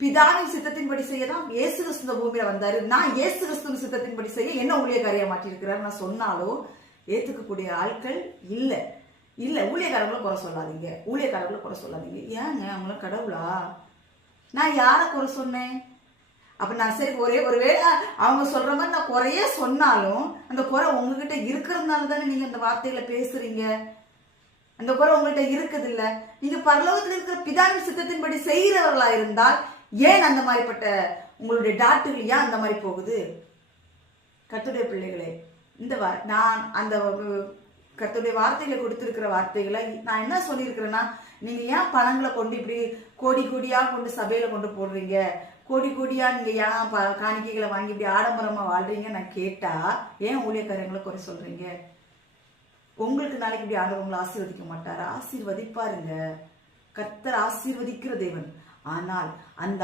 பிதாவின் சித்தத்தின்படி செய்ய தான் இயேசு கிறிஸ்து இந்த பூமியில வந்தாரு. நான் இயேசு கிறிஸ்துவின் சித்தத்தின்படி செய்ய என்ன ஊழியக்காரியா மாற்றிருக்கிறார் நான் சொன்னாலும் ஏத்துக்கக்கூடிய ஆட்கள் இல்லை. இல்லை ஊழியக்காரங்களை குறை சொல்லாதீங்க. ஊழியக்காரங்களை குறை சொல்லாதீங்க. ஏங்க அவங்கள கடவுளா? நான் யாரை குறை சொன்னேன்? அப்ப நான் சரி ஒரே ஒருவேளை அவங்க சொல்ற மாதிரி நான் குறைய சொன்னாலும் அந்த குறை உங்ககிட்ட இருக்கிறதுனால தானே நீங்க அந்த வார்த்தைகளை பேசுறீங்க? அந்த குறை உங்கள்கிட்ட இருக்குது இல்லை நீங்க பரலோகத்தில் இருக்கிற பிதாவின் சித்தத்தின்படி செய்கிறவர்களா இருந்தால் ஏன் அந்த மாதிரிப்பட்ட உங்களுடைய டாட்டுகள் ஏன் அந்த மாதிரி போகுது? கத்துடைய பிள்ளைகளே இந்த வார நான் அந்த கத்துடைய வார்த்தைகளை கொடுத்துருக்கிற வார்த்தைகளை நான் என்ன சொல்லியிருக்கிறேன்னா நீங்க ஏன் பணங்களை கொண்டு இப்படி கோடி கோடியா கொண்டு சபையில கொண்டு போடுறீங்க? கோடி கோடியா நீங்க ஏன் ப காணிக்கைகளை வாங்கி இப்படி ஆடம்பரமா வாழ்றீங்க? நான் கேட்டா ஏன் ஊழியக்காரங்களை குறை சொல்றீங்க? உங்களுக்கு நாளைக்கு இப்படி ஆண்டவங்களை ஆசீர்வதிக்க மாட்டார்? ஆசீர்வதிப்பாருங்க. கர்த்தர் ஆசீர்வதிக்கிற தேவன். ஆனால் அந்த